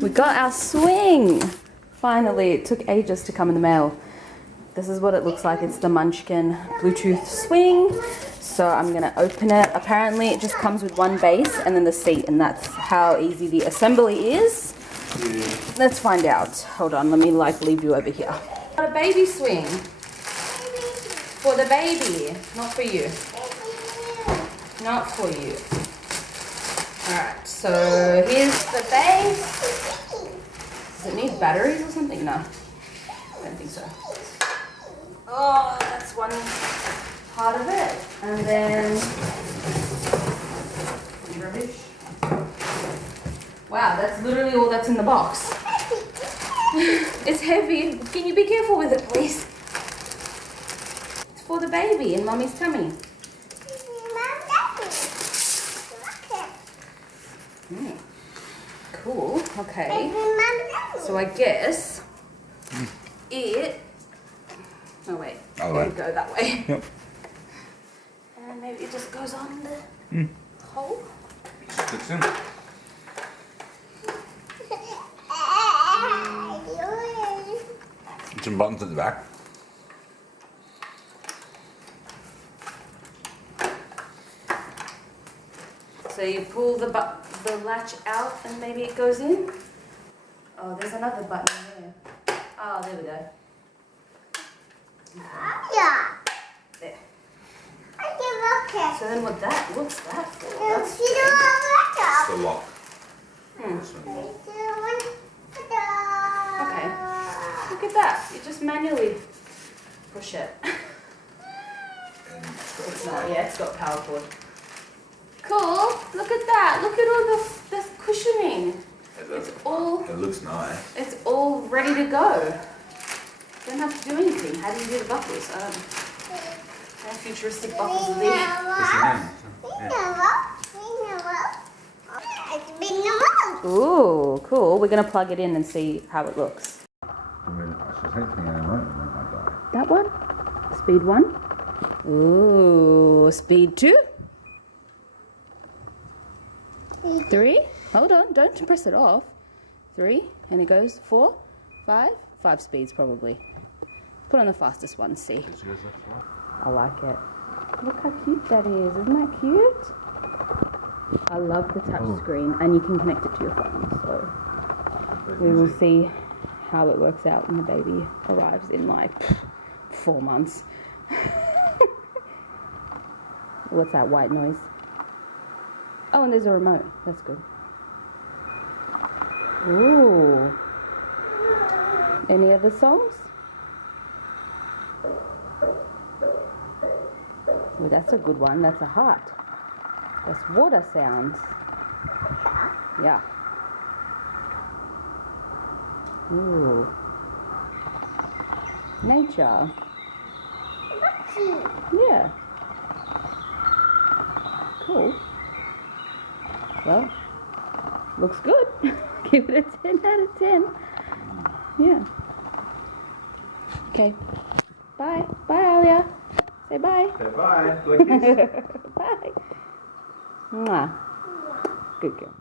We got our swing! Finally, it took ages to come in the mail. This is what it looks like. It's the Munchkin Bluetooth swing. So I'm gonna open it. Apparently it just comes with one base and then the seat, and that's how easy the assembly is. Let's find out. Hold on, let me leave you over here. Got a baby swing. For the baby, not for you. Not for you. Alright, so here's the base. Does it need batteries or something? No, I don't think so. Oh, that's one part of it. And then rubbish. Wow, that's literally all that's in the box. It's heavy. Can you be careful with it, please? It's for the baby in Mummy's tummy. Cool. Okay. So I guess it. Oh wait. Let it go that way. Yep. And maybe it just goes on the hole. Sticks in. Some buttons at the back. So you pull the latch out and maybe it goes in. Oh, there's another button there. Oh, there we go. Yeah. There. Okay. So then what's that for? That's It's the lock. okay. Look at that. You just manually push it. It's not, yeah, it's got power cord. Cool. Look at that. Look at all the cushioning. It looks nice. It's all ready to go. Don't have to do anything. How do you do the buckles? I don't know. How futuristic buckles are these? Ooh, cool. We're going to plug it in and see how it looks. That one? Speed 1? Ooh, speed 2? 3? Hold on, don't press it off. 3, and it goes 4, 5? 5 speeds probably. Put on the fastest one, see. I like it. Look how cute that is. Isn't that cute? I love the touch screen, and you can connect it to your phone. So we will see how it works out when the baby arrives in like 4 months. What's that white noise? Oh, and there's a remote. That's good. Ooh. Any other songs? Oh, that's a good one. That's a heart. That's water sounds. Yeah. Ooh. Nature. Yeah. Cool. Well, looks good. Give it a 10 out of 10. Yeah. Okay. Bye. Bye, Alia. Say bye. Say bye. Like this. Bye. Mwah. Good girl.